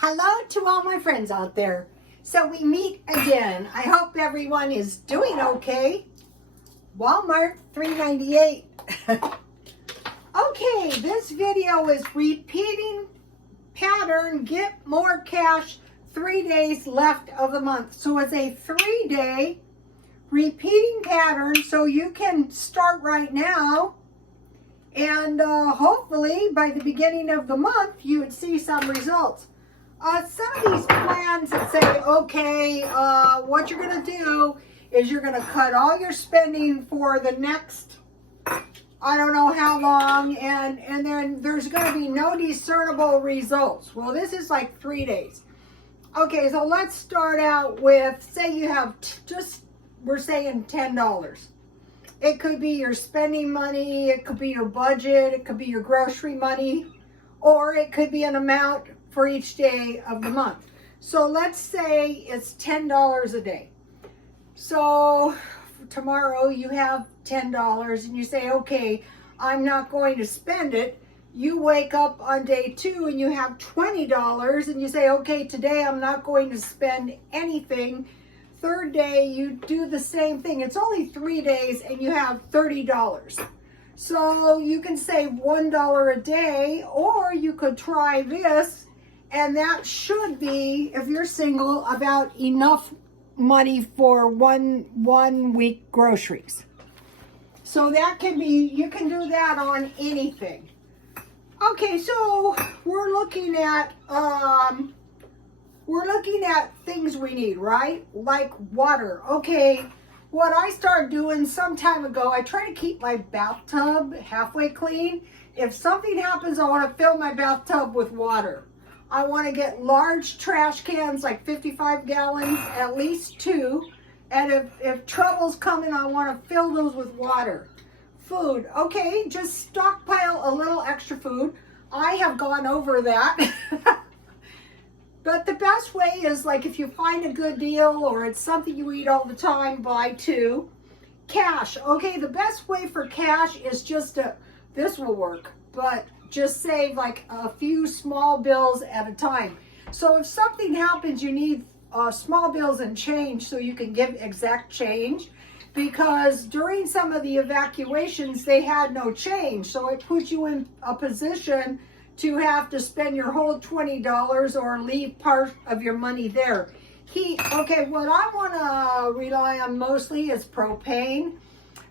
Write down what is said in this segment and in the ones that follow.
Hello to all my friends out there. So we meet again. I hope everyone is doing okay. Walmart $3.98. Okay, this video is repeating pattern, get more cash, 3 days left of the month. So it's a 3-day repeating pattern, so you can start right now. And hopefully by the beginning of the month, you would see some results. Some of these plans that say, okay, what you're going to do is you're going to cut all your spending for the next, I don't know how long, and then there's going to be no discernible results. Well, this is like 3 days. Okay, so let's start out with, say you have we're saying $10. It could be your spending money, it could be your budget, it could be your grocery money, or it could be an amount for each day of the month. So let's say it's $10 a day. So tomorrow you have $10 and you say, okay, I'm not going to spend it. You wake up on day 2 and you have $20 and you say, okay, today I'm not going to spend anything. Third day you do the same thing. It's only 3 days and you have $30. So you can save $1 a day, or you could try this, and that should be, if you're single, about enough money for one week groceries. So that can be, you can do that on anything. Okay, so we're looking at things we need, right? Like water. Okay, what I started doing some time ago, I try to keep my bathtub halfway clean. If something happens, I want to fill my bathtub with water. I want to get large trash cans, like 55 gallons, at least 2. And if trouble's coming, I want to fill those with water. Food, okay, just stockpile a little extra food. I have gone over that. But the best way is, like, if you find a good deal or it's something you eat all the time, buy 2. Cash, okay, the best way for cash is just this will work, but just save like a few small bills at a time. So if something happens, you need small bills and change so you can give exact change, because during some of the evacuations, they had no change. So it puts you in a position to have to spend your whole $20 or leave part of your money there. Heat, okay, what I want to rely on mostly is propane.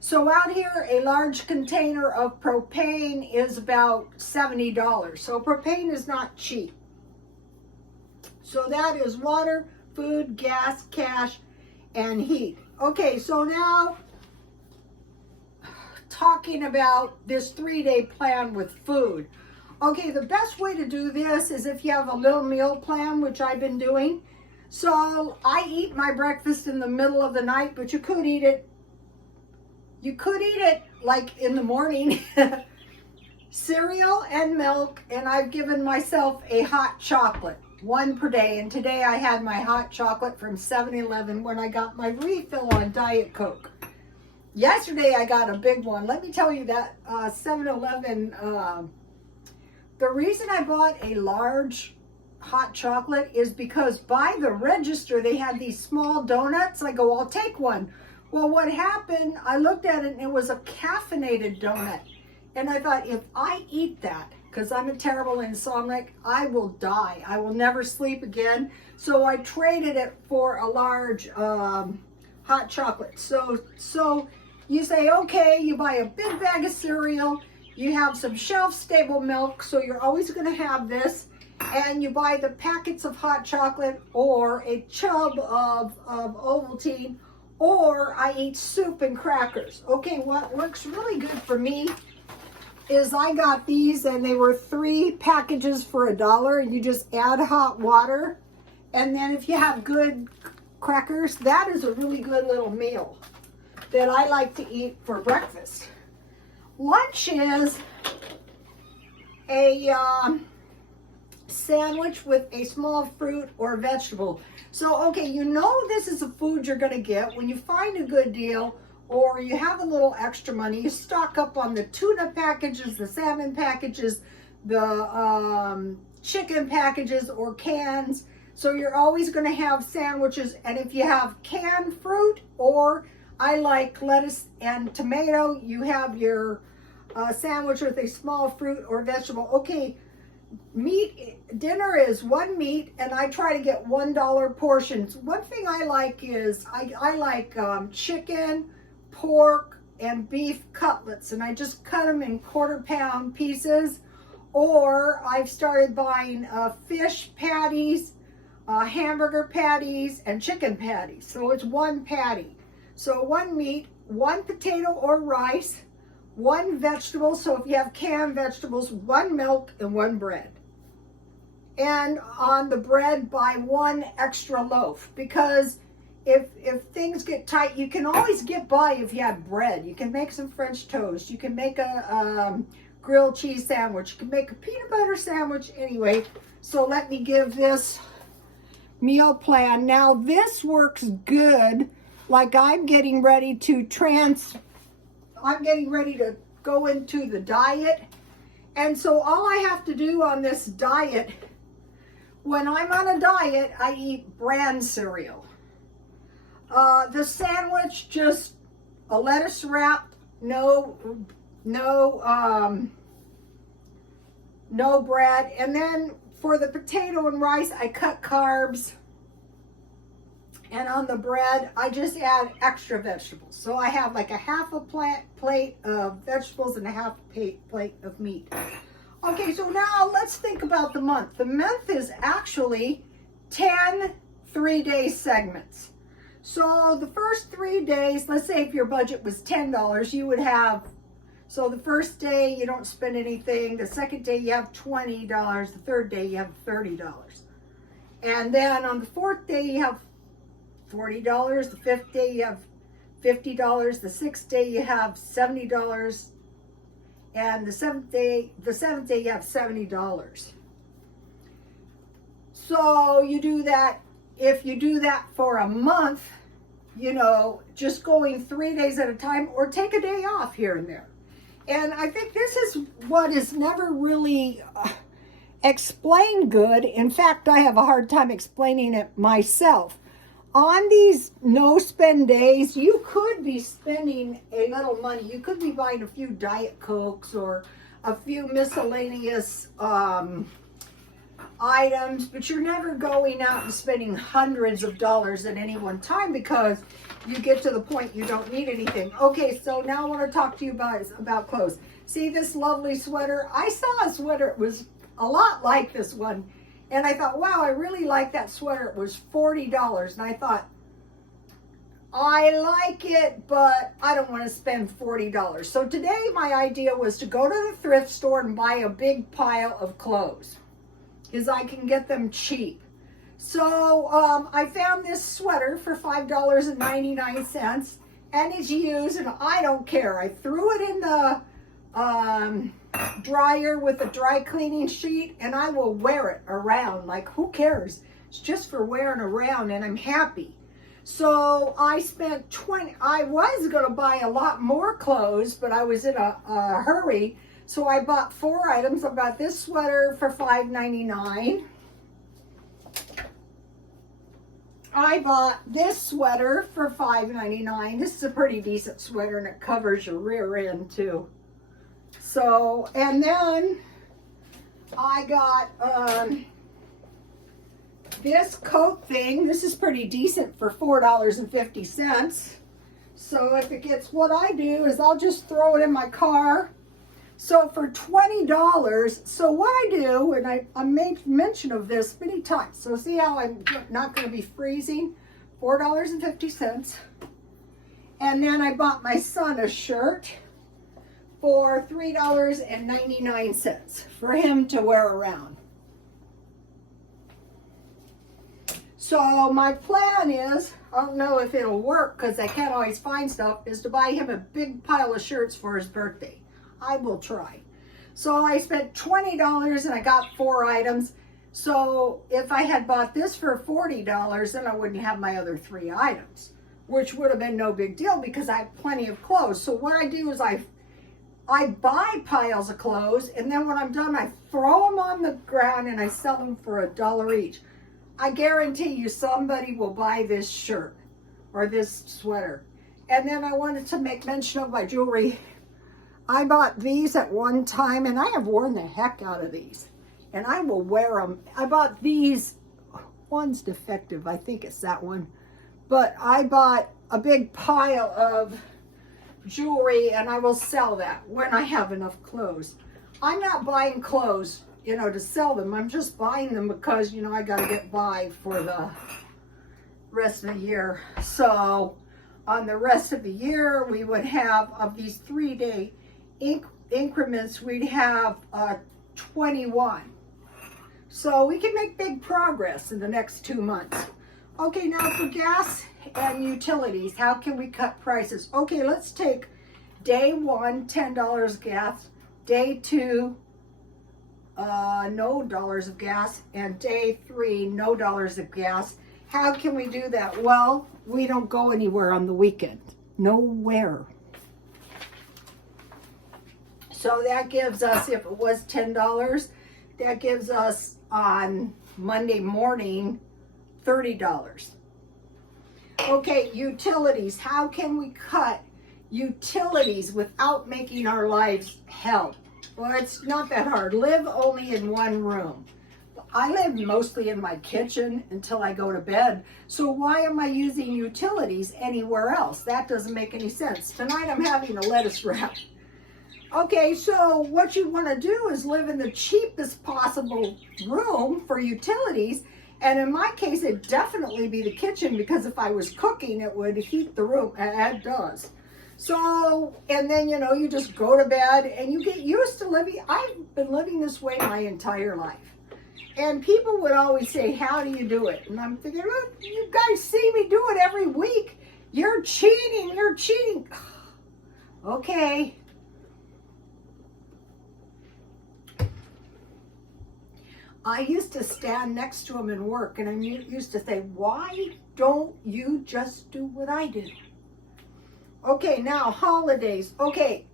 So out here, a large container of propane is about $70. So propane is not cheap. So that is water, food, gas, cash, and heat. Okay, so now talking about this 3-day plan with food. Okay, the best way to do this is if you have a little meal plan, which I've been doing. So I eat my breakfast in the middle of the night, but you could eat it like in the morning. Cereal and milk, and I've given myself a hot chocolate, 1 per day. And today I had my hot chocolate from 7-Eleven when I got my refill on Diet Coke. Yesterday I got a big one. Let me tell you that 7-Eleven, the reason I bought a large hot chocolate is because by the register they had these small donuts. I go, I'll take one. Well, what happened, I looked at it and it was a caffeinated donut. And I thought, if I eat that, because I'm a terrible insomniac, I will die. I will never sleep again. So I traded it for a large hot chocolate. So you say, okay, you buy a big bag of cereal, you have some shelf-stable milk, so you're always going to have this, and you buy the packets of hot chocolate or a tub of Ovaltine, or I eat soup and crackers. Okay, what works really good for me is I got these, and they were 3 packages for $1, and you just add hot water, and then if you have good crackers, that is a really good little meal that I like to eat for breakfast. Lunch is a sandwich with a small fruit or vegetable. So, okay, you know this is a food you're going to get. When you find a good deal or you have a little extra money, you stock up on the tuna packages, the salmon packages, the chicken packages or cans. So you're always going to have sandwiches. And if you have canned fruit, or I like lettuce and tomato, you have your sandwich with a small fruit or vegetable. Okay, meat, dinner is one meat, and I try to get $1 portions. One thing I like is, I like chicken, pork, and beef cutlets, and I just cut them in quarter-pound pieces. Or I've started buying fish patties, hamburger patties, and chicken patties. So it's one patty. So one meat, one potato or rice, one vegetable. So if you have canned vegetables, one milk, and one bread. And on the bread, buy one extra loaf, because if things get tight, you can always get by if you have bread. You can make some French toast. You can make a grilled cheese sandwich. You can make a peanut butter sandwich. Anyway, so let me give this meal plan. Now this works good. Like I'm getting ready to go into the diet. And so all I have to do on this diet, when I'm on a diet, I eat bran cereal. The sandwich, just a lettuce wrap, no bread. And then for the potato and rice, I cut carbs. And on the bread, I just add extra vegetables. So I have like a half a plate of vegetables and a half a plate of meat. Okay, so now let's think about the month. The month is actually 10 3-day segments. So the first 3 days, let's say if your budget was $10, you would have, so the first day you don't spend anything, the second day you have $20, the third day you have $30. And then on the fourth day you have $40, the fifth day you have $50, the sixth day you have $70, and the seventh day you have $70. So you do that, if you do that for a month, you know, just going 3 days at a time, or take a day off here and there. And I think this is what is never really explained good. In fact, I have a hard time explaining it myself. On these no-spend days, you could be spending a little money. You could be buying a few Diet Cokes or a few miscellaneous items, but you're never going out and spending hundreds of dollars at any one time, because you get to the point you don't need anything. Okay, so now I want to talk to you about clothes. See this lovely sweater? I saw a sweater, it was a lot like this one. And I thought, wow, I really like that sweater. It was $40. And I thought, I like it, but I don't want to spend $40. So today my idea was to go to the thrift store and buy a big pile of clothes, because I can get them cheap. So I found this sweater for $5.99, and it's used, and I don't care. I threw it in the dryer with a dry cleaning sheet, and I will wear it around. Like, who cares? It's just for wearing around, and I'm happy. So I spent I was going to buy a lot more clothes, but I was in a hurry. So I bought 4 items. I bought this sweater for $5.99. I bought this sweater for $5.99. This is a pretty decent sweater, and it covers your rear end too. So, and then I got this coat thing. This is pretty decent for $4.50. So if it gets, what I do is I'll just throw it in my car. So for $20, so what I do, and I made mention of this many times. So see how I'm not going to be freezing? $4.50. And then I bought my son a shirt for $3.99 for him to wear around. So my plan is, I don't know if it'll work because I can't always find stuff, is to buy him a big pile of shirts for his birthday. I will try. So I spent $20 and I got 4 items. So if I had bought this for $40, then I wouldn't have my other 3 items, which would have been no big deal because I have plenty of clothes. So what I do is I I buy piles of clothes, and then when I'm done, I throw them on the ground and I sell them for $1 each. I guarantee you somebody will buy this shirt or this sweater. And then I wanted to make mention of my jewelry. I bought these at one time, and I have worn the heck out of these. And I will wear them. I bought these. One's defective. I think it's that one. But I bought a big pile of jewelry, and I will sell that when I have enough clothes. I'm not buying clothes, to sell them. I'm just buying them because, I got to get by for the rest of the year. So on the rest of the year, we would have, of these 3-day increments, we'd have 21. So we can make big progress in the next 2 months. Okay, now for gas and utilities, how can we cut prices? Okay, let's take day 1, $10 gas, day 2, no dollars of gas, and day 3, no dollars of gas. How can we do that? Well, we don't go anywhere on the weekend. Nowhere. So that gives us, if it was $10, that gives us on Monday morning $30. Okay, utilities. How can we cut utilities without making our lives hell? Well, it's not that hard. Live only in one room. I live mostly in my kitchen until I go to bed. So why am I using utilities anywhere else? That doesn't make any sense. Tonight I'm having a lettuce wrap. Okay, so what you want to do is live in the cheapest possible room for utilities. And in my case, it'd definitely be the kitchen, because if I was cooking, it would heat the room, and it does. So, and then, you just go to bed and you get used to living. I've been living this way my entire life. And people would always say, how do you do it? And I'm thinking, look, you guys see me do it every week. You're cheating, you're cheating. Okay. I used to stand next to him and work, and I used to say, why don't you just do what I do? Okay, now holidays. Okay.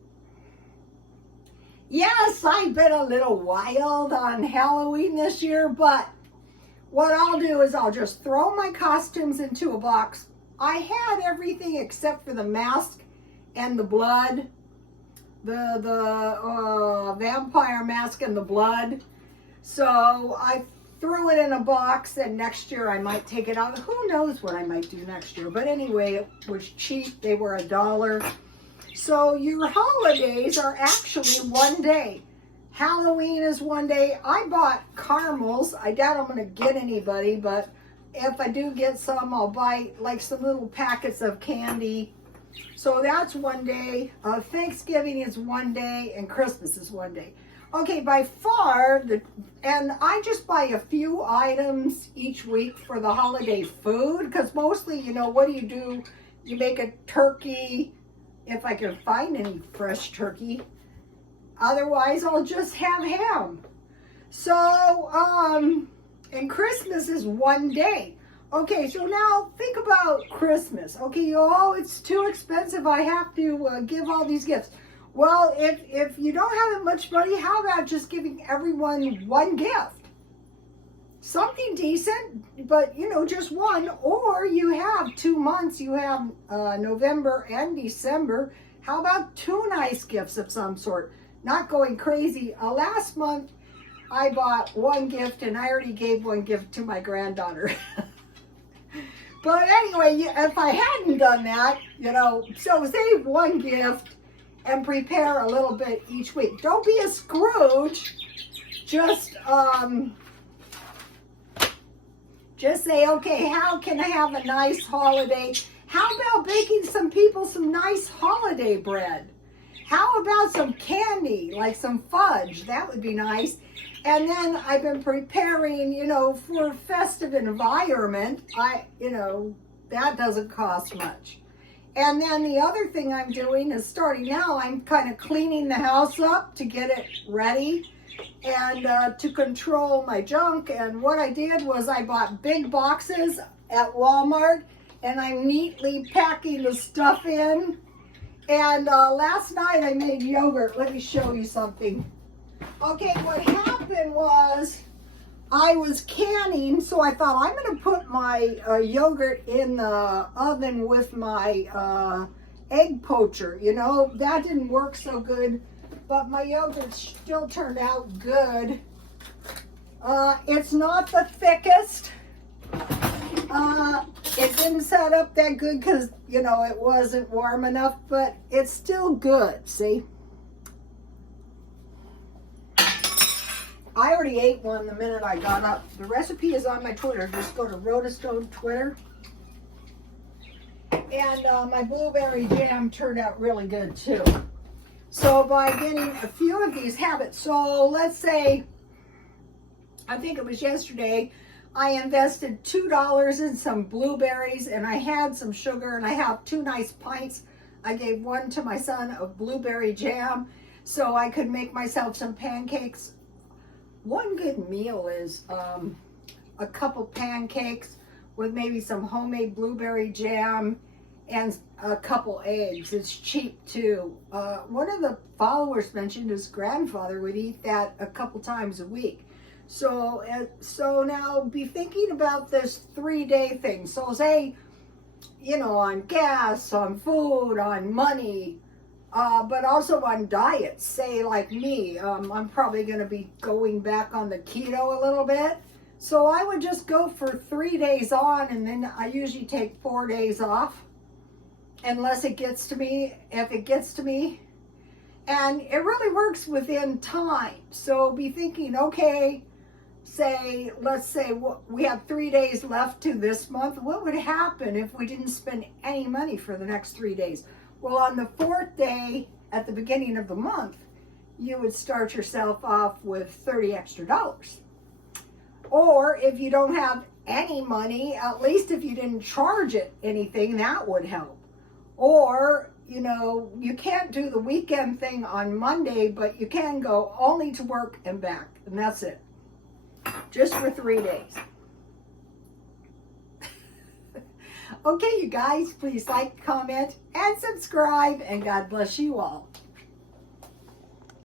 Yes, I've been a little wild on Halloween this year, but what I'll do is I'll just throw my costumes into a box. I had everything except for the mask and the blood, the vampire mask and the blood. So I threw it in a box, and next year I might take it out. Who knows what I might do next year? But anyway, it was cheap. They were $1. So your holidays are actually one day. Halloween is one day. I bought caramels. I doubt I'm going to get anybody, but if I do get some, I'll buy like some little packets of candy. So that's one day. Thanksgiving is one day, and Christmas is one day. Okay, by far, and I just buy a few items each week for the holiday food, because mostly, what do? You make a turkey, if I can find any fresh turkey. Otherwise, I'll just have ham. So, and Christmas is one day. Okay, so now think about Christmas. Okay, it's too expensive. I have to give all these gifts. Well, if you don't have that much money, how about just giving everyone one gift? Something decent, but, just one. Or you have 2 months. You have November and December. How about 2 nice gifts of some sort? Not going crazy. Last month, I bought 1 gift, and I already gave 1 gift to my granddaughter. But anyway, if I hadn't done that, so save 1 gift and prepare a little bit each week. Don't be a Scrooge. Just say, okay, how can I have a nice holiday? How about baking some people some nice holiday bread? How about some candy, like some fudge? That would be nice. And then I've been preparing, for a festive environment. That doesn't cost much. And then the other thing I'm doing is starting now, I'm kind of cleaning the house up to get it ready and to control my junk. And what I did was I bought big boxes at Walmart, and I'm neatly packing the stuff in. And last night I made yogurt. Let me show you something. Okay, what happened was I was canning, so I thought I'm going to put my yogurt in the oven with my egg poacher. You know, that didn't work so good, but my yogurt still turned out good. It's not the thickest. It didn't set up that good because, you know, it wasn't warm enough, but it's still good, see? I already ate one the minute I got up. The recipe is on my Twitter. Just go to Rotostone Twitter. And my blueberry jam turned out really good too. So by getting a few of these habits, so let's say, I think it was yesterday, I invested $2 in some blueberries and I had some sugar and I have 2 nice pints. I gave one to my son of blueberry jam so I could make myself some pancakes. One good meal is a couple pancakes with maybe some homemade blueberry jam and a couple eggs. It's cheap too. One of the followers mentioned his grandfather would eat that a couple times a week. So now be thinking about this 3-day thing. So say, you know, on gas, on food, on money, but also on diets. Say like me, I'm probably going to be going back on the keto a little bit. So I would just go for 3 days on, and then I usually take 4 days off, unless it gets to me, if it gets to me. And it really works within time. So be thinking, okay, say, let's say we have 3 days left to this month. What would happen if we didn't spend any money for the next 3 days? Well, on the 4th day at the beginning of the month, you would start yourself off with $30 extra. Or if you don't have any money, at least if you didn't charge it anything, that would help. Or, you know, you can't do the weekend thing on Monday, but you can go only to work and back, and that's it. Just for 3 days. Okay, you guys, please like, comment, and subscribe, and God bless you all.